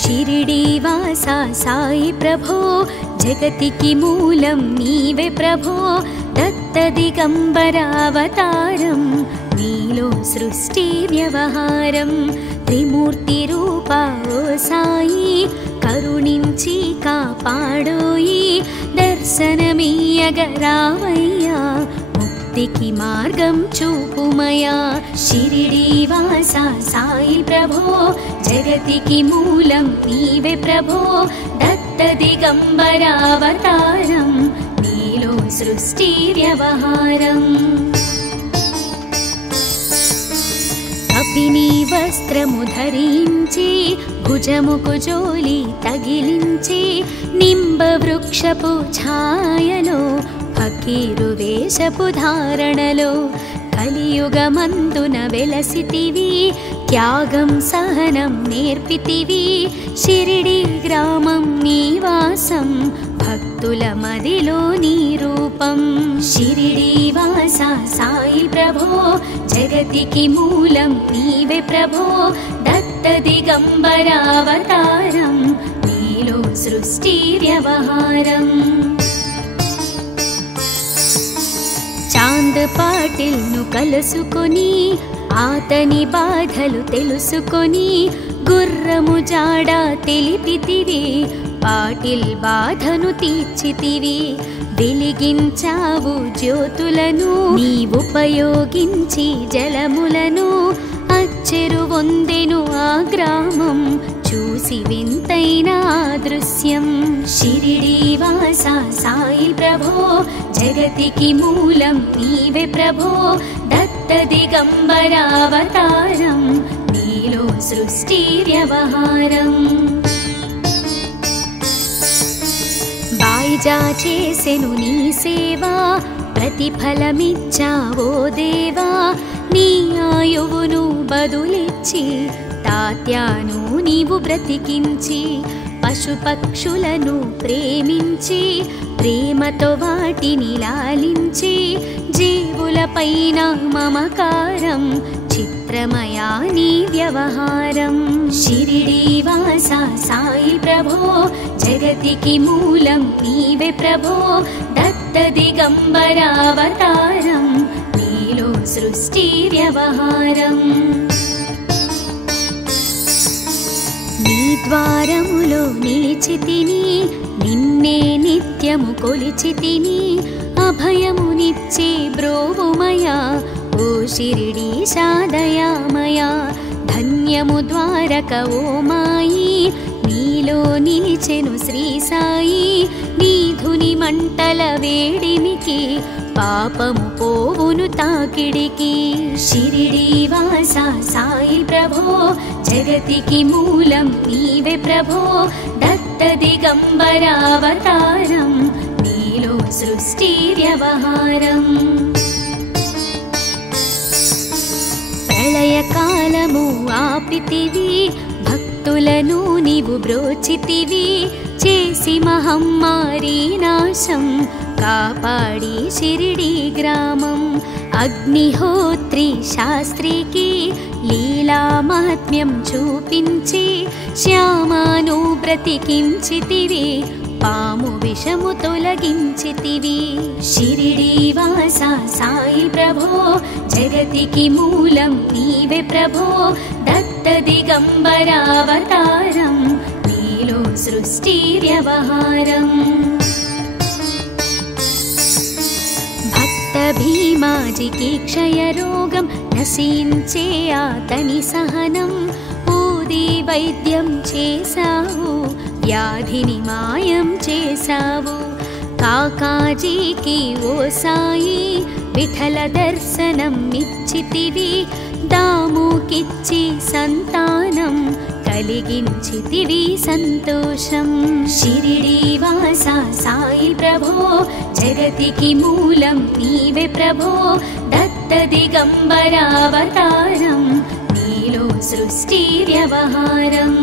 शिरिडीवासा साई प्रभो जगतिकी मूलं नीवे प्रभो दत्तदिगम्बरावतारं नीलो सृष्टि व्यवहारं त्रिमूर्तिरूपा ओ साई करुणिंची कापाडोयि दर्शनमीयगरावय्या मुक्तिकी मार्गं चूपुमया शिरिडीवासा साई प्रभो जगतिकी मूलं नीवे प्रभो दत्तदिगम्बरावतारं नीलो सृष्टि व्यवहारम् कपिनी वस्त्रमु धరించి भुजमुకు జోలి తగిలించి నింబవృక్షపు ఛాయలో ఫకీరు వేషపు ధారణలో కలియుగమందున వెలసితివి త్యాగం సహనం నేర్పితివి షిరిడి గ్రామం నివాసం భక్తుల మదిలో నీ రూపం షిరిడీవాసా సాయి ప్రభో జగతికి మూలం నీవే ప్రభో దత్తదిగంబరావతారం నీలో సృష్టి వ్యవహారం చాంద్ పాటిల్ ను కలుసుకొని ఆతని బాధలు తెలుసుకొని గుర్రము జాడ తెలిపితివి పాటిల్ బాధను తీర్చితివి వెలిగించావు జ్యోతులను నీ ఉపయోగించి జలములను అచ్చెరు వందెను ఆ గ్రామం చూసి వింతైన దృశ్యం షిరిడీవాసా సాయి ప్రభో జగతికి మూలం నీవే ప్రభో దత్తదిగంబరావతారం నీలో సృష్టి వ్యవహారం బాయిజా చేసెను నీ సేవా ప్రతిఫలమిచ్చావో దేవా నీ ఆయువును బదులిచ్చి తాత్యాను నీవు బ్రతికించి పశుపక్షులను ప్రేమించి ప్రేమతో వాటిని లాలించి జీవులపైన మమకారం చిత్రమయా నీ వ్యవహారం షిరిడీవాసా సాయి ప్రభో జగతికి మూలం నీవే ప్రభో దత్తదిగంబరావతారం నీలో సృష్టి వ్యవహారం నీ ద్వారములో నిలిచితిని నిన్నే నిత్యము కొలిచితిని అభయమునిచ్చే బ్రోవుమయా ఓ షిరిడీశా దయామయా ధన్యము ద్వారక ఓ మాయి నీలో నిలిచెను శ్రీ సాయి నీ ధుని మంటల వేడిమికి పాపము పోవును తాకిడికి షిరిడీవాసా సాయి ప్రభో జగతికి మూలం నీవే ప్రభో దత్తదిగంబరావతారం నీలో సృష్టి వ్యవహారం ప్రళయకాలము ఆపితివి భక్తులను నీవు బ్రోచితివి చేసి మహమ్మారి నాశం కాపాడి షిరిడి గ్రామం అగ్నిహోత్రి శాస్త్రికి లీలా మహాత్మ్యం చూపించి శ్యామాను బ్రతికించితివి పాము విషము తొలగించితివి షిరిడీవాసా సాయి ప్రభో జగతికి మూలం నీవే ప్రభో దత్తదిగంబరావతారం నీలో సృష్టి వ్యవహారం భక్త భీమాజికి క్షయరోగం నశించే అతని సహనం ఊది వైద్యం చేశావు వ్యాధిని మాయం చేశావు కాకాజీకి ఓ సాయి విఠల దర్శనం ఇచ్చితివి దాముకిచ్చి సంతానం కలిగించితివి సంతోషం షిరిడీవాసా సాయి ప్రభో జగతికి మూలం నీవే ప్రభో దత్తదిగంబరావతారం నీలో సృష్టి వ్యవహారం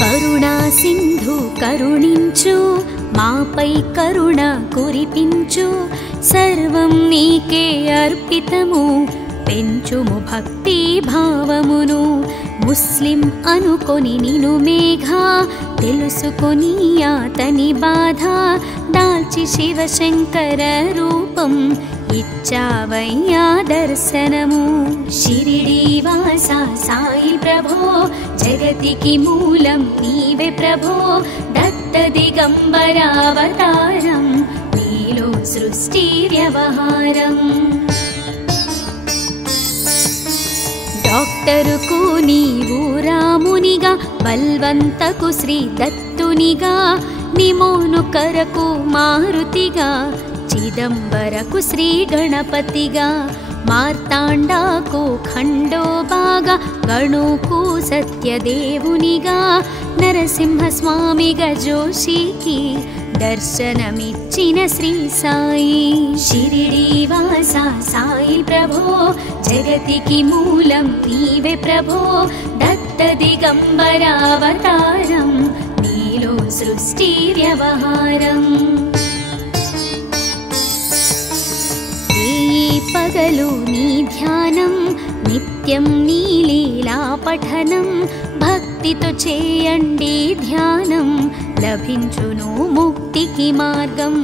కరుణా సింధు కరుణించు మాపై కరుణ కురిపించు సర్వ సర్వం నీకే అర్పితము పెంచుము భక్తి భావమును ముస్లిం అనుకొని నిను మేఘ తెలుసుకొని అతని బాధ దాల్చి శివశంకర రూపం ఇచ్చావయ్యా దర్శనము షిరిడి వాస సాయి ప్రభో జగతికి మూలం నీవే ప్రభో దత్త దిగంబరావతారం నీలో సృష్టి వ్యవహారం డాక్టరుకు నీవు రామునిగా బల్వంతకు శ్రీ దత్తునిగా నిమోను కరకు మారుతిగా చిదంబరకు శ్రీ గణపతిగా మార్తాండాకు ఖండోబాగా గణుకు సత్యదేవునిగా నరసింహస్వామిగా జోషికి దర్శనమిచ్చిన శ్రీ సాయి షిరిడి వాస సాయి ప్రభో జగతికి మూలం నీవే ప్రభో దత్త దిగంబరావతారం నీలో సృష్టి వ్యవహారం పగలు నీ ధ్యానం నిత్యం నీ లీలా పఠనం భక్తితో చేయండి ధ్యానం లభించును ముక్తికి మార్గం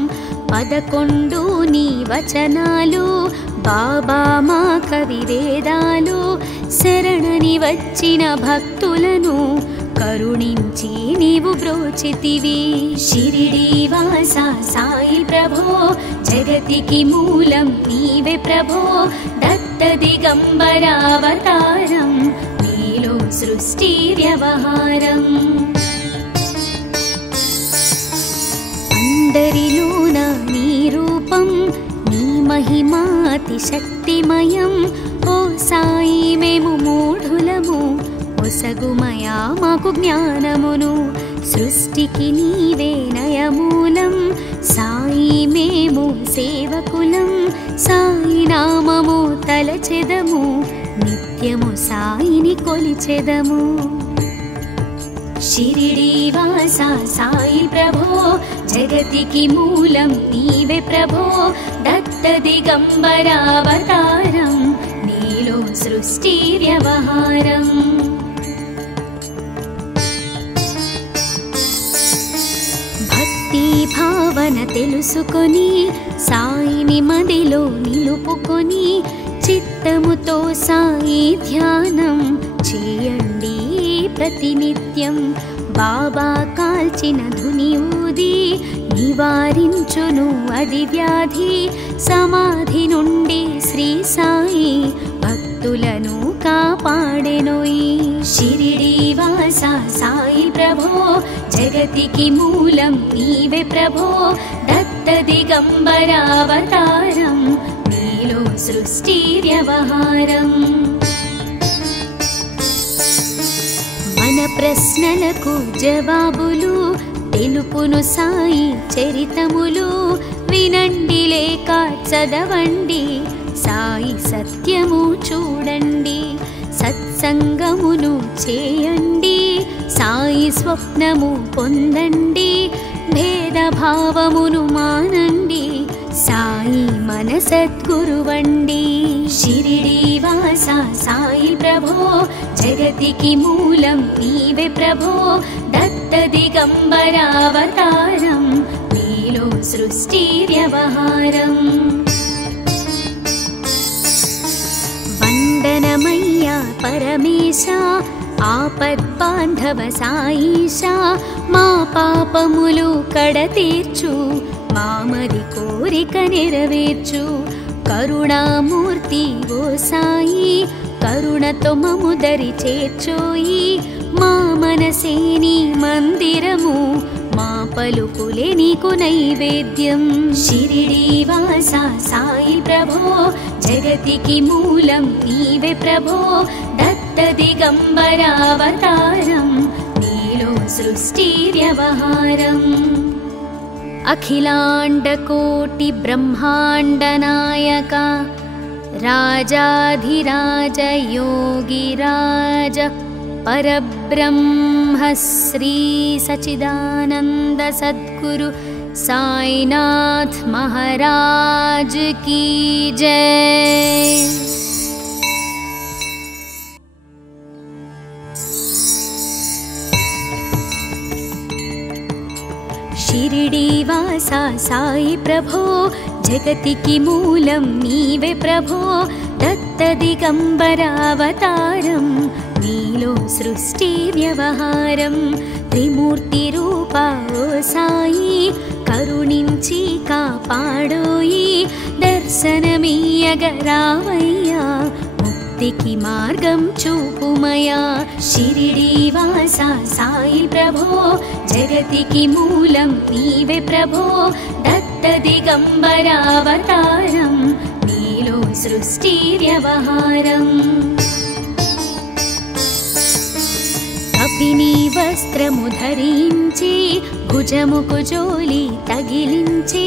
11 నీ వచనాలు బాబా మా కవివేదాలు శరణని వచ్చిన భక్తులను కరుణించి నీవు బ్రోచితివి షిరిడి వాస సాయి ప్రభో జగతికి మూలం నీవే ప్రభో దత్త దిగంబరావతారం నీలో సృష్టి వ్యవహారం అందరిలోన నీ రూపం నీ మహిమాతి శక్తిమయం ఓ సాయి మేము మూఢులము ఒసగుమయా మాకు జ్ఞానమును సృష్టికి నీవే నయమూలం సాయి మేము సేవకులం సాయి నామము తలచెదము నిత్యము సాయిని కొలిచెదము షిరిడి వాస సాయి ప్రభో జగతికి మూలం నీవే ప్రభో దత్త దిగంబరావతారం నీలో సృష్టి వ్యవహారం భక్తి భావన తెలుసుకొని సాయిని మదిలో నిలుపుకొని చిత్తముతో సాయి ధ్యానం చేయండి ప్రతినిత్యం బాబా కాల్చిన ధుని ఊది నివారించును అది వ్యాధి సమాధి నుండి శ్రీ సాయి భక్తులను కాపాడెనోయి షిరిడి వాస సాయి ప్రభో జగతికి మూలం నీవే ప్రభో దత్త దిగంబరావతారం నీలో సృష్టి వ్యవహారం మన ప్రశ్నలకు జవాబులు తెలుపును సాయి చరితములు వినండి లేక చదవండి సాయి సత్యము చూడండి సత్సంగమును చేయండి సాయి స్వప్నము పొందండి భేదభావమును మానండి సాయి మన సద్గురువండి షిరిడి వాస సాయి ప్రభో జగతికి మూలం నీవే ప్రభో దత్త దిగంబరావతారం నీలో సృష్టి వ్యవహారం వందనమయ్యా పరమేశ ఆపద్బాంధవ సాయిషా మా పాపములు కడతీర్చు మామది కోరిక నెరవేర్చు కరుణామూర్తి ఓ సాయి కరుణతో మము దరి చేర్చోయి మా మనసే నీ మందిరము మా పలుకులే నీకు నైవేద్యం షిరిడి వాస సాయి ప్రభో జగతికి మూలం నీవే ప్రభో దత్త దిగంబరావతారం నీలో సృష్టి వ్యవహారం అఖిలాండకోటి బ్రహ్మాండ నాయక రాజాధిరాజ యోగిరాజ పరబ్రహ్మ శ్రీ సచిదానంద సద్గురు साईनाथ महाराज की जय। शिरिडीवासा साई प्रभो जगतिकी मूलं नीवे प्रभो दत्तदिगम्बरावतारं नीलो सृष्टिव्यवहारं त्रिमूर्तिरूपा ओ साई करुणिंची कापाडोयि दर्शनमीयगरावय्या मुक्तिकी मार्गं चूपुमया। शिरिडीवासा साई प्रभो जगतिकी मूलं नीवे प्रभो दत्तदिगम्बरावतारं नीलो सृष्टिव्यवहारम्। कपिनी वस्त्रमु धరించి భుజముకు జోలి తగిలించి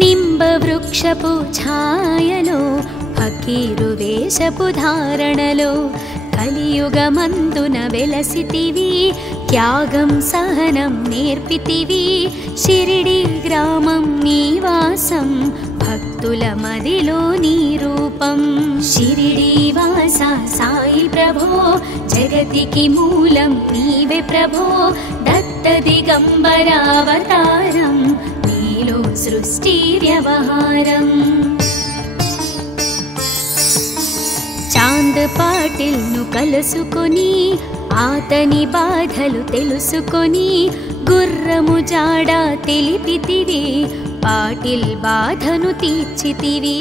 నింబవృక్షపు ఛాయలో ఫకీరు వేషపు ధారణలో కలియుగమందున వెలసితివి త్యాగం సహనం నేర్పితివి షిరిడి గ్రామం నివాసం భక్తుల మదిలో నీ రూపం। షిరిడీవాసా సాయి ప్రభో జగతికి మూలం నీవే ప్రభో దత్తదిగంబరావతారం నీలో సృష్టి వ్యవహారం। చాంద్ పాటిల్ ను కలుసుకొని ఆతని బాధలు తెలుసుకొని గుర్రము జాడ తెలిపితివి పాటిల్ బాధను తీర్చితివి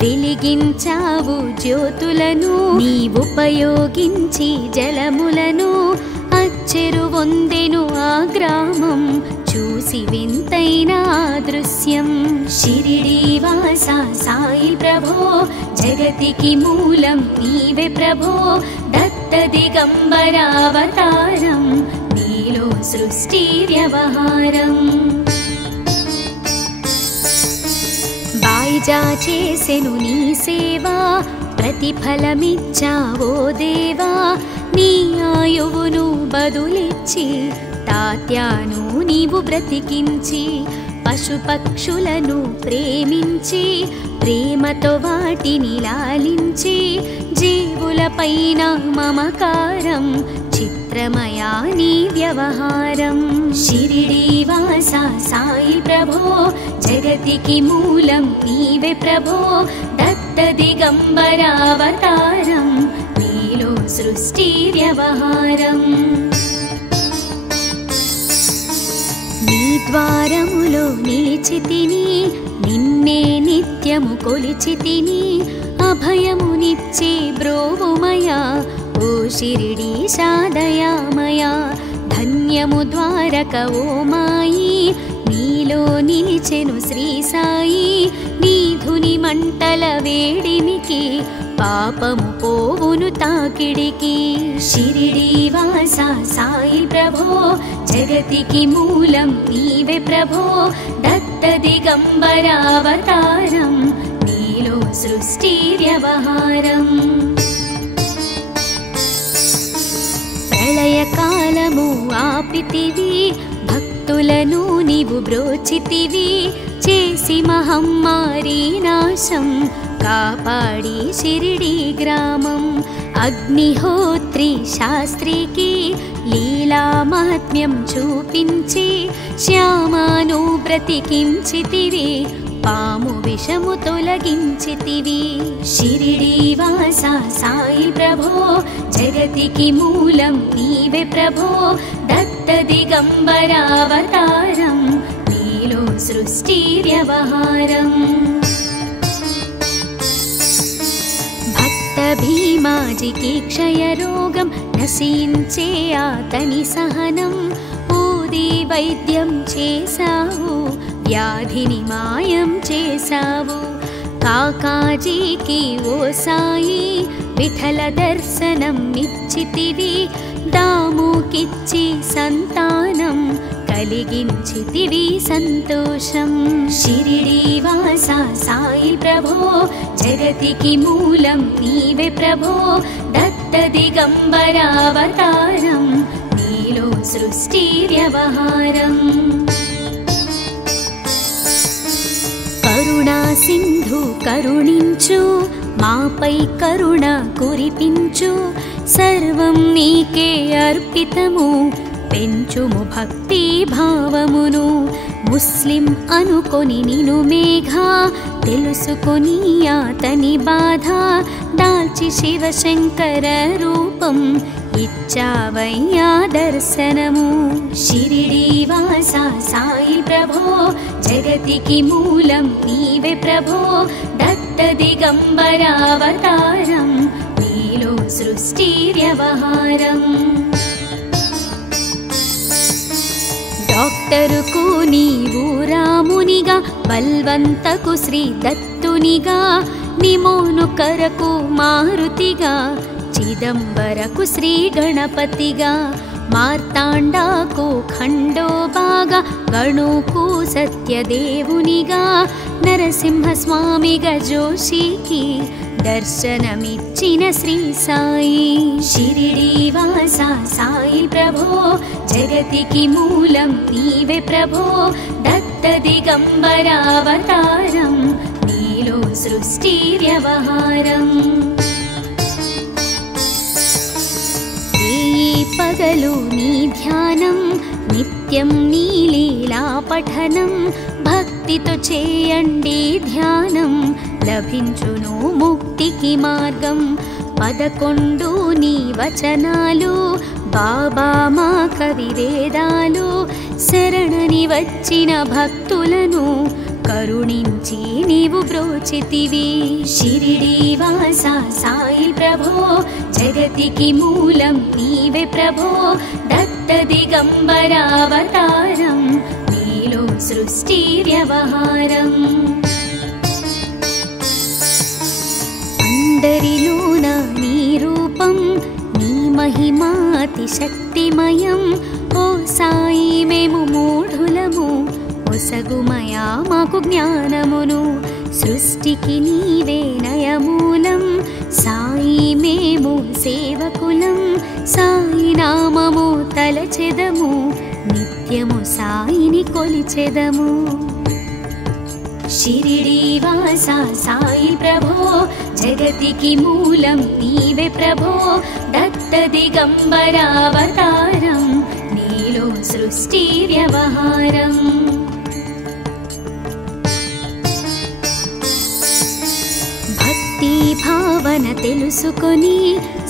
వెలిగించావు జ్యోతులను నీ ఉపయోగించి జలములను అచ్చెరు వందెను ఆ గ్రామం చూసి వింతైన దృశ్యం। షిరిడీవాసా సాయి ప్రభో జగతికి మూలం నీవే ప్రభో దత్తదిగంబరావతారం నీలో సృష్టి వ్యవహారం। బాయిజా చేసెను నీ సేవా ప్రతిఫలమిచ్చావో దేవా నీ ఆయువును బదులిచ్చి తాత్యాను నీవు బ్రతికించి పశుపక్షులను ప్రేమించి ప్రేమతో వాటిని లాలించి జీవులపైన మమకారం చిత్రమయా నీ వ్యవహారం। షిరిడీవాసా సాయి ప్రభో జగతికి మూలం నీవే ప్రభో దత్తదిగంబరావతారం నీలో సృష్టి వ్యవహారం। నీ ద్వారములో నిలిచితిని నిన్నే నిత్యము కొలిచితిని అభయమునిచ్చే బ్రోవుమయా ఓ షిరిడీశా దయామయా ధన్యము ద్వారక ఓ మాయి నీలో నిలిచెను శ్రీ సాయి నీ ధుని మంటల వేడిమికి పాపము పోవును తాకిడికి। షిరిడీవాసా సాయి ప్రభో జగతికి మూలం నీవే ప్రభో దత్తదిగంబరావతారం నీలో సృష్టి వ్యవహారం। ప్రళయకాలము ఆపితివి భక్తులను నీవు బ్రోచితివి చేసి మహమ్మారి నాశం కాపాడి షిరిడి గ్రామం। అగ్నిహోత్రి శాస్త్రికి లీలా మహాత్మ్యం చూపించి శ్యామాను బ్రతికించితివి పాము విషము తొలగించితివి। షిరిడీవాసా సాయి ప్రభో జగతికి మూలం నీవే ప్రభో దత్తదిగంబరావతారం నీలో సృష్టి వ్యవహారం। భక్త భీమాజికి క్షయరోగం నశించే ఆతని సహనం ఊది వైద్యం చేశావు వ్యాధిని మాయం చేశావు। కాకాజీకి ఓ సాయి విఠల దర్శనం ఇచ్చితివి దాముకిచ్చి సంతానం కలిగించితివి సంతోషం। షిరిడీవాసా సాయి ప్రభో జగతికి మూలం నీవే ప్రభో దత్తదిగంబరావతారం నీలో సృష్టి వ్యవహారం। కరుణా సింధు కరుణించు, మాపై కరుణ కురిపించు, సర్వం నీకే అర్పితము, పెంచుము భక్తి భావమును. ముస్లిం అనుకొని నిను మేఘ, తెలుసుకొని అతని బాధ, దాల్చి శివశంకర రూపం ఇచ్చావయ్యా దర్శనము. షిరిడీ వాస సాయి ప్రభో, జగతికి మూలం నీవే ప్రభో, దత్త దిగంబరావతారం, నీలో సృష్టి వ్యవహారం. డాక్టరుకు నీవు రామునిగా, బల్వంతకు శ్రీ దత్తునిగా, నిమోను కరకు మారుతిగా, చిదంబరకు శ్రీ గణపతిగా, మార్తాండాకు ఖండోబాగా, గణుకు సత్యదేవునిగా, నరసింహస్వామిగా జోషికి దర్శనమిచ్చిన శ్రీ సాయి. షిరిడీ వాస సాయి ప్రభో, జగతికి మూలం నీవే ప్రభో, దత్త దిగంబరావతారం, నీలో సృష్టి వ్యవహారం. పగలు నీ ధ్యానం, నిత్యం నీ లీలా పఠనం, భక్తితో చేయండి ధ్యానం, లభించును ముక్తికి మార్గం. 11 నీ వచనాలు, బాబా మా కవి వేదాలు, శరణని వచ్చిన భక్తులను కరుణించి నీవు బ్రోచితివి. షిరిడీ వాస సాయి ప్రభో, జగతికి మూలం నీవే ప్రభో, దత్త దిగంబరావతారం, నీలో సృష్టి వ్యవహారం. అందరిలోన నీ రూపం, నీ మహిమాతి శక్తిమయం. ఓ సాయి మేము మూఢులము, ఒసగుమయా మాకు జ్ఞానమును, సృష్టికి నీవే నయమూలం. సాయి మేము సేవకులం, సాయి నామము తలచెదము, నిత్యము సాయిని కొలిచెదము. షిరిడీ వాస సాయి ప్రభో, జగతికి మూలం నీవే ప్రభో, దత్త దిగంబరావతారం, నీలో సృష్టి వ్యవహారం. భక్తి భావన తెలుసుకొని,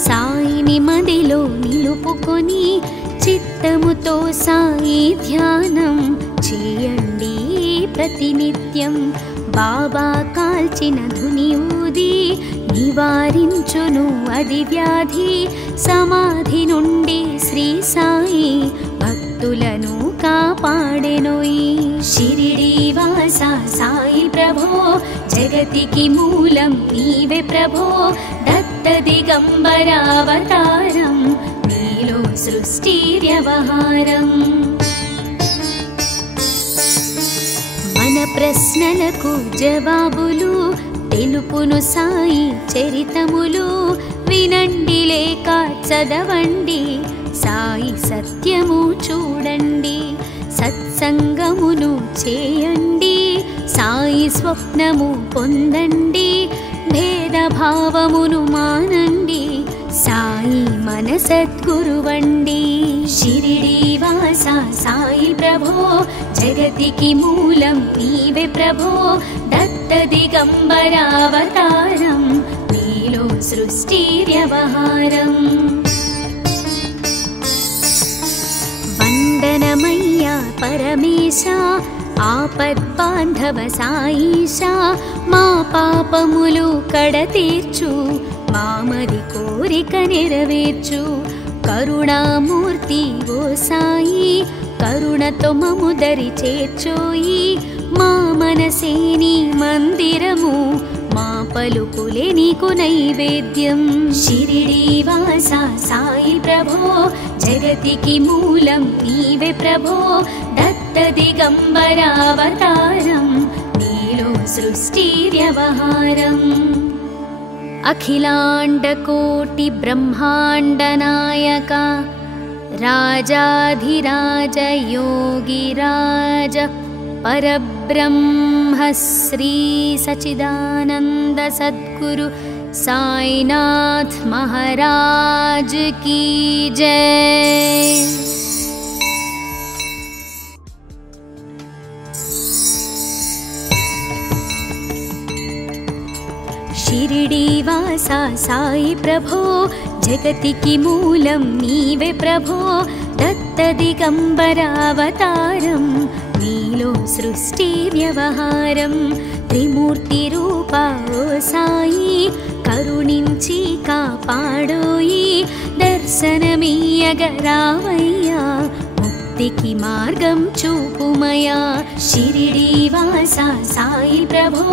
సాయిని మదిలో నిలుపుకొని, చిత్తముతో సాయి ధ్యానం చేయండి ప్రతినిత్యం. బాబా కాల్చిన ధుని ఊది, నివారించును అది వ్యాధి. సమాధి నుండి శ్రీ సాయి భక్తులను కాపాడెనోయి. షిరిడీ వాస సాయి ప్రభో, జగతికి మూలం నీవే ప్రభో, దత్త దిగంబరావతారం, నీలో సృష్టి వ్యవహారం. మన ప్రశ్నలకు జవాబులు తెలుపును సాయి చరితములు. వినండి లేక చదవండి, సాయి సత్యము చూడండి. సత్సంగమును చేయండి, సాయి స్వప్నము పొందండి. భేదభావమును మానండి, సాయి మన సద్గురువండి. షిరిడీ వాస సాయి ప్రభో, జగతికి మూలం నీవే ప్రభో, దత్త దిగంబరావతారం, నీలో సృష్టి వ్యవహారం. వందనమయ్యా పరమేశ, ఆపద్బాంధవ సాయిషా, మా పాపములు కడతీర్చు, మామది కోరిక నెరవేర్చు. కరుణామూర్తి ఓ సాయి, కరుణతో మము దరి చేర్చోయి. మా మనసే నీ మందిరము, మా పలుకులే నీకు నైవేద్యం. షిరిడీ వాస సాయి ప్రభో, జగతికి మూలం నీవే ప్రభో, దత్త దిగంబరావతారం, నీలో సృష్టి వ్యవహారం. అఖిలాండకోటి బ్రహ్మాండ నాయక, రాజాధిరాజ యోగిరాజ, పరబ్రహ్మ परब्रह्म श्री सच्चिदानंद सद्गुरु साईनाथ महाराज की जय। शिरिडीवासा साई प्रभो जगतिकी मूलं नीवे प्रभो दत्तदिगम्बरावतारं नीलो सृष्टि व्यवहारं त्रिमूर्तिरूपा ओ साई करुणिंची कापाडोयि दर्शनमीयगरावय्या मुक्तिकी मार्गं चूपुमया। शिरिडीवासा साई प्रभो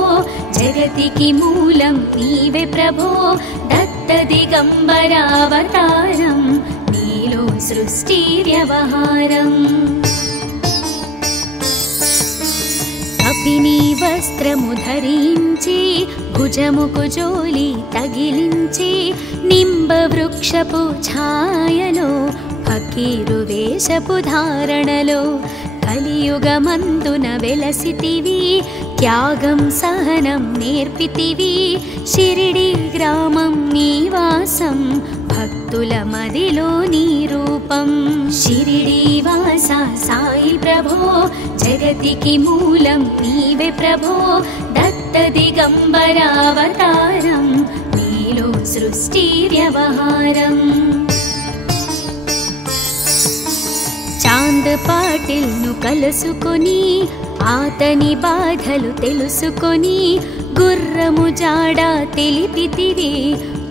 जगतिकी मूलं नीवे प्रभो दत्तदिगम्बरावतारं नीलो सृष्टि व्यवहारम्। कपिनी वस्त्रमु धరించి भुजमुकु जोली तगिलिంచి निंबवृक्षपु छायलो फकीरु वेषपु धारणलो కలియుగమందున వెలసితివి త్యాగం సహనం నేర్పితివి షిరిడి గ్రామం నీవాసం భక్తుల మదిలో నీ రూపం। షిరిడీవాసా సాయి ప్రభో జగతికి మూలం నీవే ప్రభో దత్త దిగంబరావతారం నీలో సృష్టి వ్యవహారం। చాంద్ పాటిల్ ను కలుసుకొని ఆతని బాధలు తెలుసుకొని గుర్రము జాడ తెలిపితివి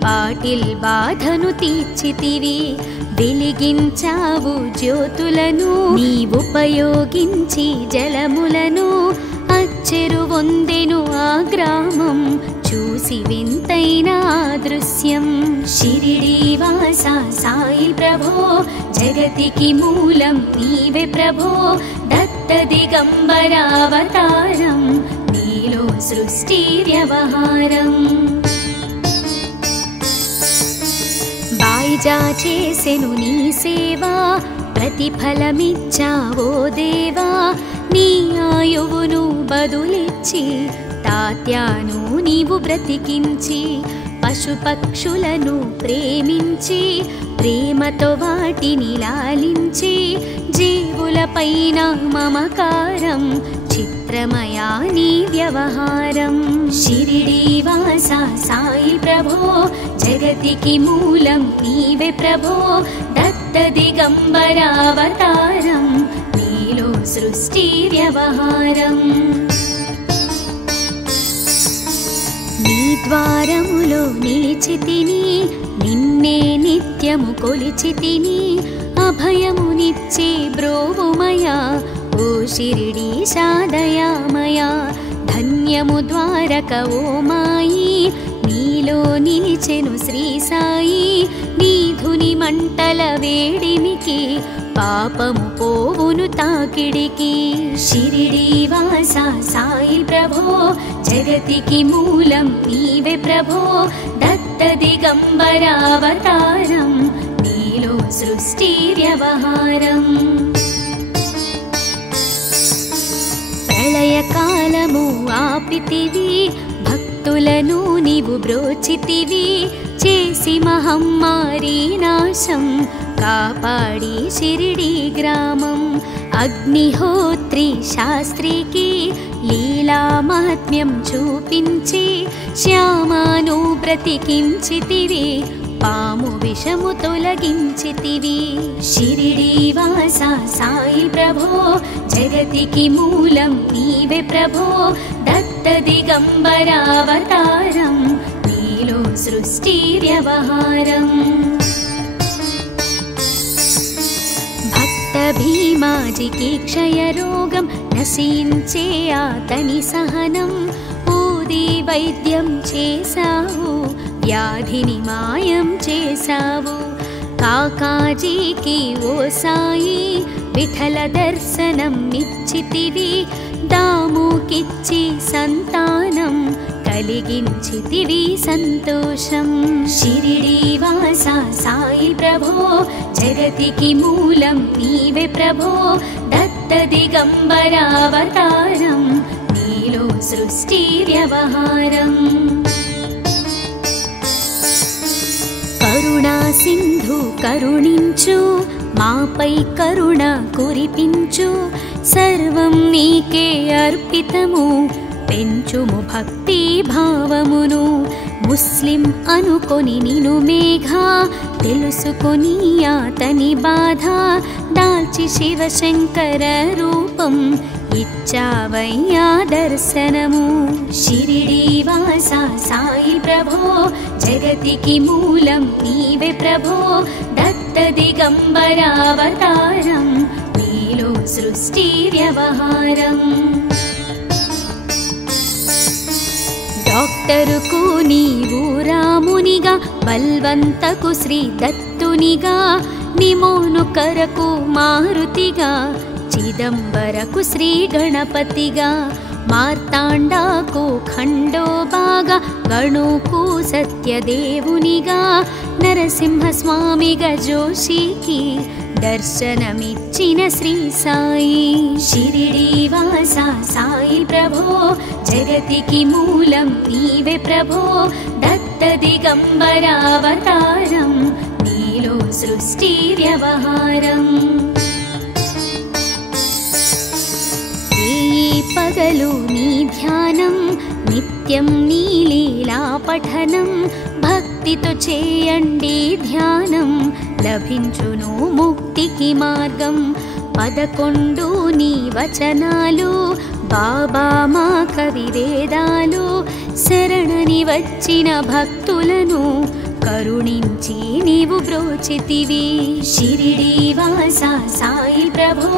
పాటిల్ బాధను తీర్చితివి వెలిగించావు జ్యోతులను నీ ఉపయోగించి జలములను అచ్చెరు వందెను ఆ గ్రామం చూసి వింతైన దృశ్యం। షిరిడీవాసా సాయి ప్రభో జగతికి మూలం నీవే ప్రభో దత్త దిగంబరావతారం నీలో సృష్టి వ్యవహారం। బాయిజా చేసెను నీ సేవా ప్రతిఫలమిచ్చావో దేవా నీ ఆయువును బదులిచ్చి తాత్యాను నీవు బ్రతికించి పశుపక్షులను ప్రేమించి ప్రేమతో వాటిని లాలించి జీవులపైన మమకారం చిత్రమయా నీ వ్యవహారం। షిరిడీవాసా సాయి ప్రభో జగతికి మూలం నీవే ప్రభో దత్త దిగంబరావతారం నీలో సృష్టి వ్యవహారం। నీ ద్వారములో నిలిచితిని నిన్నే నిత్యము కొలిచితిని అభయమునిచ్చే బ్రోవుమయా ఓ షిరిడీశా దయామయా ధన్యము ద్వారక ఓ మాయి నీలో నిలిచెను శ్రీ సాయి నీ ధుని మంటల వేడిమికి పాపము పోవును తాకిడికి। షిరిడీవాసా సాయి ప్రభో జగతికి మూలం నీవే ప్రభో దత్త దిగంబరావతారం నీలో సృష్టి వ్యవహారం। ప్రళయకాలము ఆపితివి భక్తులను నీవు బ్రోచితివి చేసి మహమ్మారి నాశం కాపాడి షిరిడి గ్రామం। అగ్నిహోత్రి శాస్త్రికి లీలా మహాత్మ్యం చూపించి శ్యామాను బ్రతికించితివి పాము విషము తొలగించితివి। షిరిడీవాసా సాయి ప్రభో జగతికి మూలం నీవే ప్రభో దత్త దిగంబరావతారం నీలో సృష్టి వ్యవహారం। భక్త భీమాజికి క్షయరోగం నశించే అతని సహనం ఊది వైద్యం చేశావు వ్యాధిని మాయం చేశావు। కాకాజీకి ఓ సాయి విఠల దర్శనం నిచ్చితివి దాముకిచ్చి సంతానం కలిగించితివి సంతోషం। షిరిడీవాసా సాయి ప్రభో జగతికి మూలం నీవే ప్రభో దత్త దిగంబరావతారం सृष्टिव्यवहारम् करुणा सिन्धु करुणिंचु मापै करुण कुरिपिंचु सर्वं नीके अर्पितमु పెంచుము భక్తి భావమును ముస్లిం అనుకొని నిను మేఘ తెలుసుకొని అతని బాధ దాల్చి శివశంకర రూపం ఇచ్చావయ్యా దర్శనము షిరిడి వాస సాయి ప్రభో జగతికి మూలం నీవే ప్రభో దత్త దిగంబరావతారం నీలో సృష్టి వ్యవహారం డాక్టరుకు నీవు రామునిగా బల్వంతకు శ్రీ దత్తునిగా నిమోను కరకు మారుతిగా చిదంబరకు శ్రీ గణపతిగా మార్తాండాకు ఖండోబాగా గణుకు సత్యదేవునిగా నరసింహస్వామిగా జోషికి దర్శనమిచ్చిన శ్రీ సాయి షిరిడి వాస సాయి ప్రభో జగతికి మూలం నీవే ప్రభో దత్త దిగంబరావతారం నీలో సృష్టి వ్యవహారం ఈ పగలు నీ ధ్యానం నిత్యం నీ లీలా పఠనం భక్తితో చేయండి ధ్యానం లభించును ముక్తికి మార్గం 11 నీ వచనాలు బాబా మా కవి వేదాలు శరణని వచ్చిన భక్తులను కరుణించి నీవు బ్రోచితివి షిరిడి వాస సాయి ప్రభో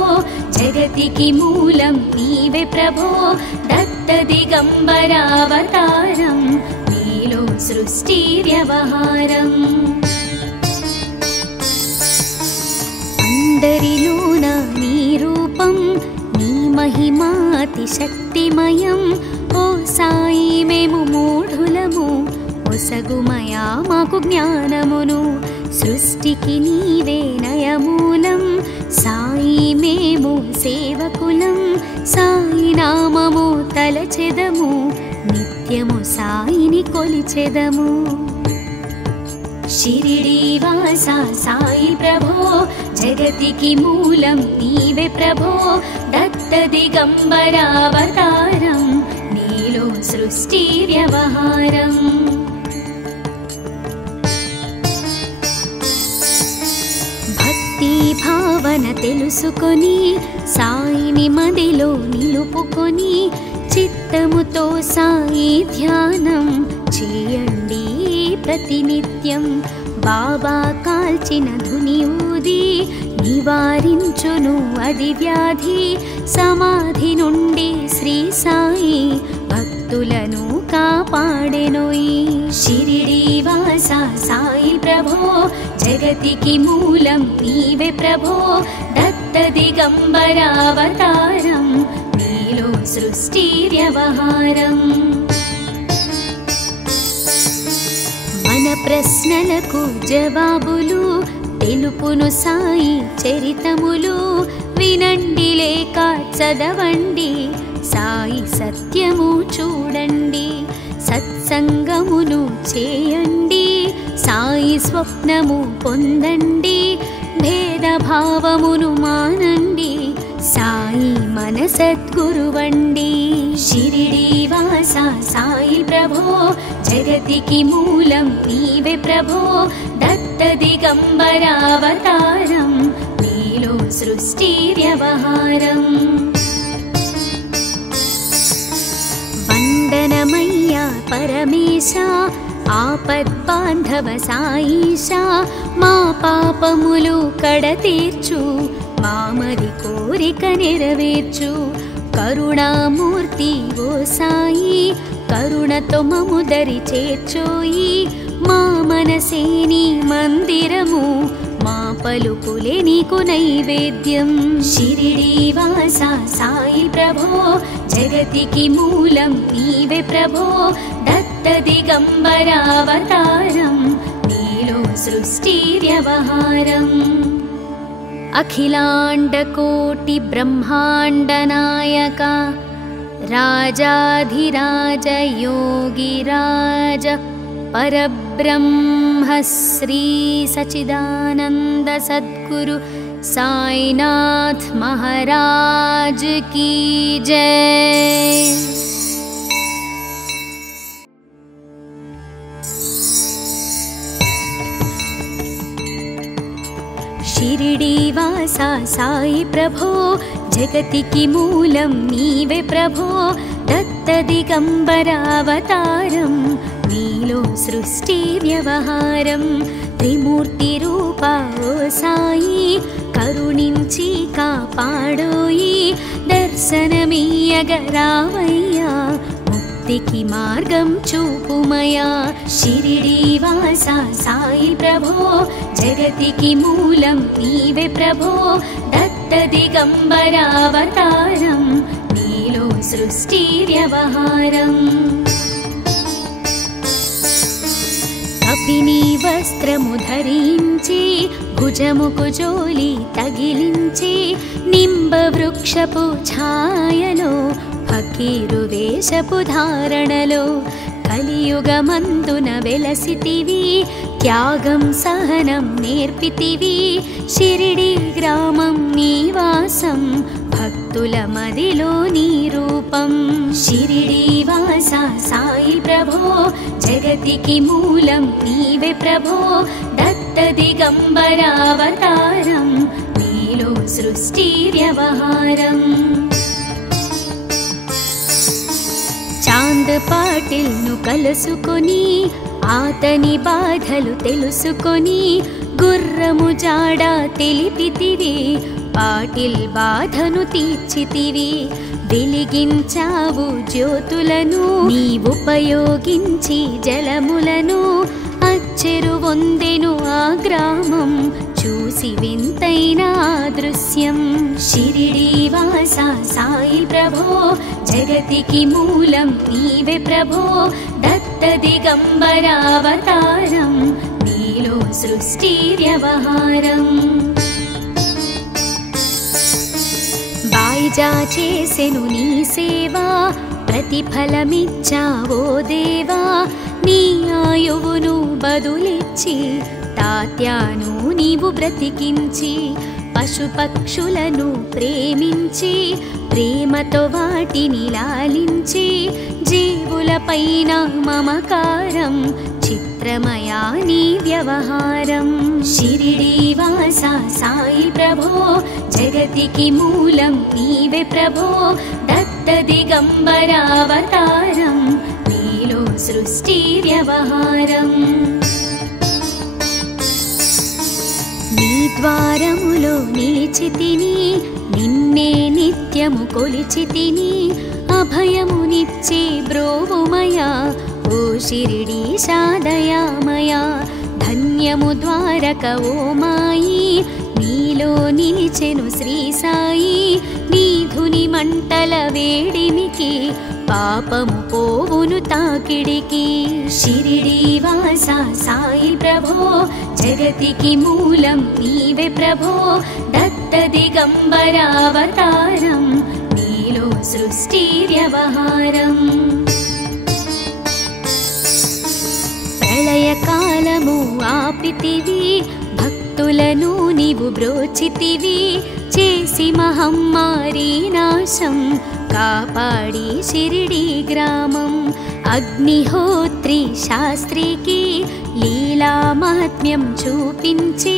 జగతికి మూలం నీవే ప్రభో దత్త దిగంబరావతారం నీలో సృష్టి వ్యవహారం అందరిలోన నీ రూపం నీ మహిమా అతి శక్తిమయం ఓ సాయి మేము మూఢులము ఒసగుమయా మాకు జ్ఞానమును సృష్టికి నీవే నయమూలం సాయి మేము సేవకులం సాయి నామము తలచెదము నిత్యము సాయిని కొలిచెదము షిరిడి వాస సాయి ప్రభో జగతికి మూలం నీవే ప్రభో దత్త దిగంబరావతారం నీలో సృష్టి వ్యవహారం భక్తి భావన తెలుసుకొని సాయిని మదిలో నిలుపుకొని చిత్తముతో సాయి ధ్యానం చేయండి ప్రతినిత్యం బాబా కాల్చిన ధుని ఊది నివారించును అది వ్యాధి సమాధి నుండి శ్రీ సాయి భక్తులను కాపాడెనోయి షిరిడి వాస సాయి ప్రభో జగతికి మూలం నీవే ప్రభో దత్త దిగంబరావతారం నీలో సృష్టి వ్యవహారం మన ప్రశ్నలకు జవాబులు తెలుపును సాయి చరితములు వినండి లేక చదవండి సాయి సత్యము చూడండి సత్సంగమును చేయండి సాయి స్వప్నము పొందండి భేదభావమును మానండి సాయి మన సద్గురువండి షిరిడి వాస సాయి ప్రభో జగతికి మూలం నీవే ప్రభో దత్త దిగంబరావతారం నీలో సృష్టి వ్యవహారం వందనమయ్యా పరమేశ ఆపద్బాంధవ సాయిషా మా పాపములు కడతీర్చు మామది కోరిక నెరవేర్చు కరుణామూర్తి ఓ సాయి కరుణతో మము దరి చేర్చోయి మా మనసే నీ మందిరము మా పలుకులే నీకు నైవేద్యం షిరిడి వాస సాయి ప్రభో జగతికి మూలం నీవే ప్రభో దత్త దిగంబరావతారం నీలో సృష్టి వ్యవహారం అఖిలాండ కోటి బ్రహ్మాండ నాయక राजाधिराज योगिराज परब्रह्म श्री सच्चिदानंद सद्गुरु साईनाथ महाराज की जय। शिरिडीवासा साई प्रभो जगतिकी मूलं नीवे प्रभो दत्तदिगम्बरावतारं नीलो सृष्टि व्यवहारं त्रिमूर्तिरूपा ओ साई करुणिंची कापाडोयि दर्शनमीयगरावय्या मुक्तिकी मार्गं चूपुमया। शिरिडीवासा साई प्रभो जगतिकी मूलं नीवे प्रभो दत्तदिगम्बरावतारं नीलो सृष्टि व्यवहारम्। कपिनी वस्त्रमु धరించి భుజముకు జోలి తగిలించి నింబ వృక్షపు ఛాయలో ఫకీరు వేషపు ధారణలో కలియుగమందున వెలసితివి త్యాగం సహనం నేర్పితివి షిరిడి గ్రామం నీవాసం భక్తుల మదిలో నీ రూపం। షిరిడీవాసా సాయి ప్రభో జగతికి మూలం నీవే ప్రభో దత్తదిగంబరావతారం నీలో సృష్టి వ్యవహారం। చాంద్ పాటిల్ ను కలుసుకొని ఆతని బాధలు తెలుసుకొని గుర్రము జాడ తెలిపితివి పాటిల్ బాధను తీర్చితివి వెలిగించావు జ్యోతులను నీ ఉపయోగించి జలములను అచ్చెరు వందెను ఆ గ్రామం చూసి వింతైన దృశ్యం। షిరిడీవాసా సాయి ప్రభో జగతికి మూలం నీవే ప్రభో దత్తదిగంబరావతారం నీలో సృష్టి వ్యవహారం। బాయిజా చేసెను నీ సేవా ప్రతిఫలమిచ్చావో దేవా నీ ఆయువును బదులిచ్చి తాత్యాను నీవు బ్రతికించి పశుపక్షులను ప్రేమించి ప్రేమతో వాటిని లాలించి జీవులపైన మమకారం చిత్రమయా నీ వ్యవహారం। షిరిడీవాసా సాయి ప్రభో జగతికి మూలం నీవే ప్రభో దత్తదిగంబరావతారం నీలో సృష్టి వ్యవహారం। నీ ద్వారములో నిలిచితిని నిన్నే నిత్యము కొలిచితిని అభయమునిచ్చే బ్రోవుమయా ఓ షిరిడీశా దయామయా ధన్యము ద్వారక ఓ మాయి నీలో నిలిచెను శ్రీ సాయి నీ ధుని మంటల వేడిమికి పాపము పోవును తాకిడికి। షిరిడీవాసా సాయి ప్రభో జగతికి మూలం నీవే ప్రభో దత్తదిగంబరావతారం నీలో సృష్టి వ్యవహారం। ప్రళయకాలము ఆపితివి భక్తులను నీవు బ్రోచితివి చేసి మహమ్మారి నాశం కాపాడి షిరిడి గ్రామం। అగ్నిహోత్రి శాస్త్రికి లీలా మహాత్మ్యం చూపించి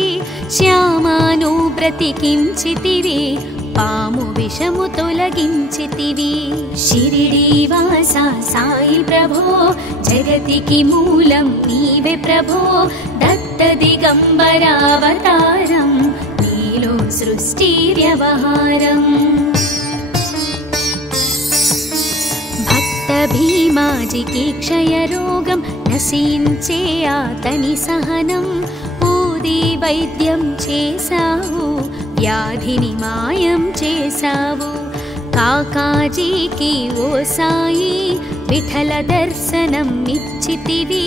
శ్యామాను బ్రతికించితివి పాము విషము తొలగించితివి। షిరిడీవాసా సాయి ప్రభో జగతికి మూలం నీవే ప్రభో దత్తదిగంబరావతారం నీలో సృష్టి వ్యవహారం। భక్త భీమాజికి క్షయరోగం నశించే అతని సహనం ఊది వైద్యం చేశావు వ్యాధిని మాయం చేశావు। కాకాజీకి ఓ సాయి విఠల దర్శనం ఇచ్చితివి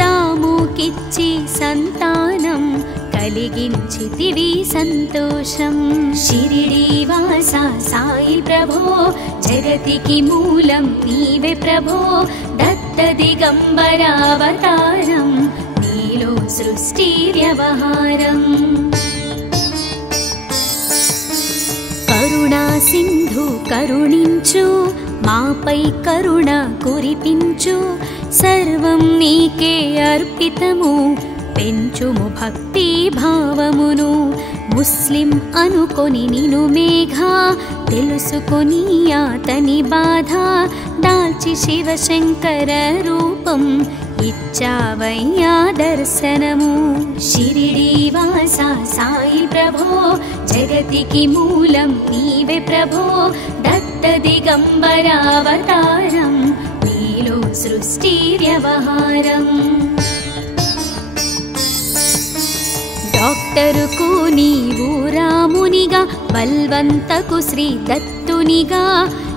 దాముకిచ్చి సంతానం కలిగించితివి సంతోషం. షిరిడీవాస సాయి ప్రభో జగతికి మూలం నీవే ప్రభో, దత్త దిగంబరావతారం నీలో సృష్టి వ్యవహారం. కరుణా సింధు కరుణించు, మాపై కరుణ కురిపించు, సర్వం నీకే అర్పితము, పెంచుము భక్తి భావమును. ముస్లిం అనుకొని నిను మేఘ, తెలుసుకొని అతని బాధ, దాల్చి శివశంకర రూపం ఇచ్చావయ్యా దర్శనము. షిరిడీవాస సాయి ప్రభో జగతికి మూలం నీవే ప్రభో, దత్త దిగంబరావతారం నీలో సృష్టి వ్యవహారం. డాక్టరుకు నీవు రామునిగా, బల్వంతకు శ్రీ దత్తునిగా,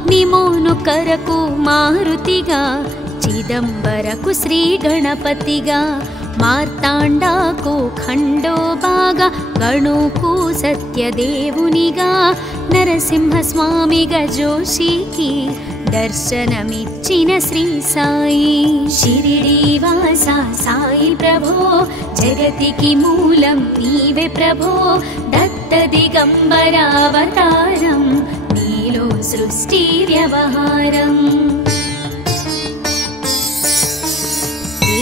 నిమోను కరకు మారుతిగా, చిదంబరకు శ్రీ గణపతిగా, మార్తాండాకు ఖండోబాగా, గణుకు సత్యదేవునిగా, నరసింహస్వామిగా జోషికి దర్శనమిచ్చిన శ్రీ సాయి. షిరిడీవాస సాయి ప్రభో జగతికి మూలం నీవే ప్రభో, దత్త దిగంబరావతారం నీలో సృష్టి వ్యవహారం. ఈ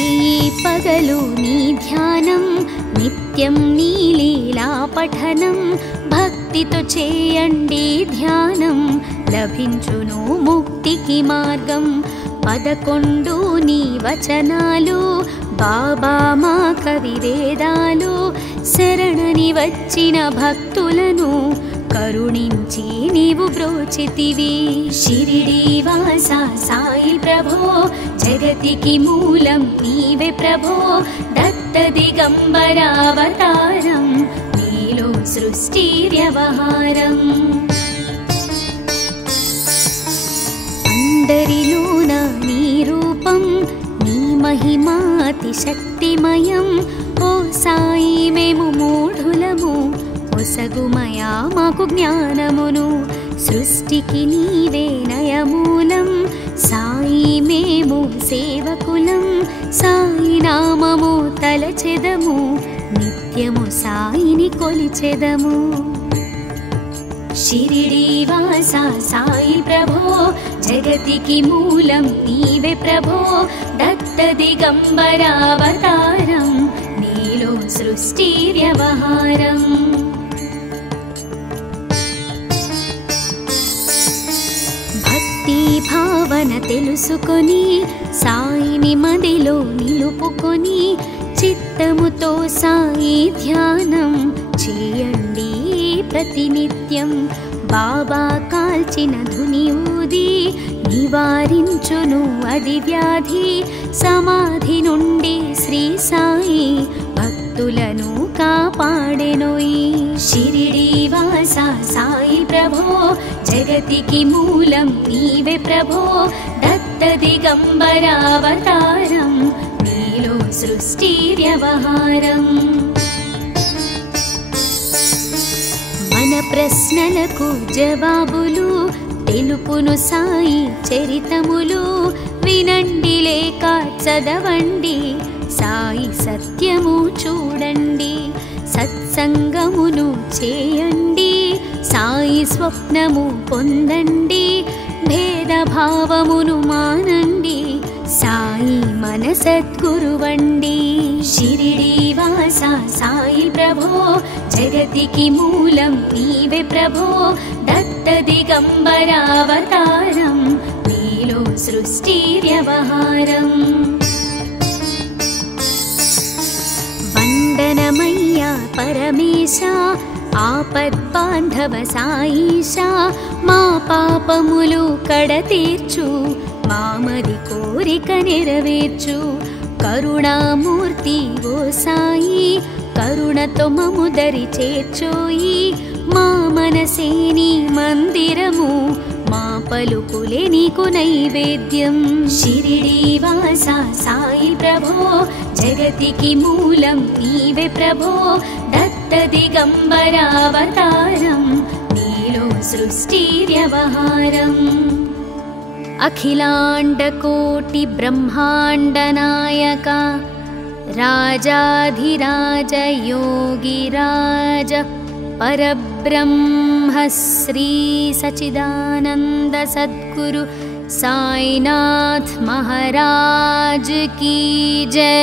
పగలు నీ ధ్యానం, నిత్యం నీ లీలా పఠనం, భక్తితో చేయండి ధ్యానం, లభించును ముక్తికి మార్గం. 11 నీ వచనాలు, బాబా మా కవి వేదాలు, శరణని వచ్చిన భక్తులను కరుణించి నీవు బ్రోచితివి. షిరిడీవాస సాయి ప్రభో జగతికి మూలం నీవే ప్రభో, దత్త దిగంబరావతారం నీలో సృష్టి వ్యవహారం. అందరిలోన నీ రూపం, నీ మహిమాతి శక్తిమయం. ఓ సాయి మేము మూఢులము, ఒసగుమయా మాకు జ్ఞానమును, సృష్టికి నీవే నయమూలం. సాయి మేము సేవకులం, సాయి నామము తలచెదము, నిత్యము సాయిని కొలిచెదము. షిరిడీవాస సాయి ప్రభో జగతికి మూలం నీవే ప్రభో, దత్త దిగంబరావతారం నీలో సృష్టి వ్యవహారం. భక్తి భావన తెలుసుకొని, సాయిని మదిలో నిలుపుకొని, చిత్తముతో సాయి ధ్యానం చేయండి ప్రతినిత్యం. బాబా కాల్చిన ధుని ఊది, నివారించును అది వ్యాధి. సమాధి నుండి శ్రీ సాయి భక్తులను కాపాడెనోయి. షిరిడీవాస సాయి ప్రభో జగతికి మూలం నీవే ప్రభో, దత్త దిగంబరావతారం నీలో సృష్టి వ్యవహారం. మన ప్రశ్నలకు జవాబులు తెలుపును సాయి చరితములు, వినండి లేక చదవండి, సాయి సత్యము చూడండి. సత్సంగమును చేయండి, సాయి స్వప్నము పొందండి. భేదభావమును మానండి, సాయి మన సద్గురువండి. షిరిడీవాస సాయి ప్రభో జగతికి మూలం నీవే ప్రభో, దత్త దిగంబరావతారం నీలో సృష్టి వ్యవహారం. వందనమయ్యా పరమేశ, ఆపద్బాంధవ సాయిషా, మా పాపములు కడతీర్చు, మామది కోరిక నెరవేర్చు. కరుణామూర్తి ఓ సాయి, కరుణతో మము దరి చేర్చోయి. మా మనసే నీ మందిరము, మా పలుకులే నీకు నైవేద్యం. షిరిడీవాస సాయి ప్రభో जगतिकी मूलं नीवे प्रभो दत्तदिगम्बरावतारं नीलो सृष्टिव्यवहारम् अखिलाण्डकोटिब्रह्माण्डनायका राजाधिराज योगिराज परब्रह्म श्री सच्चिदानन्द सद्गुरु साईनाथ महाराज की जय।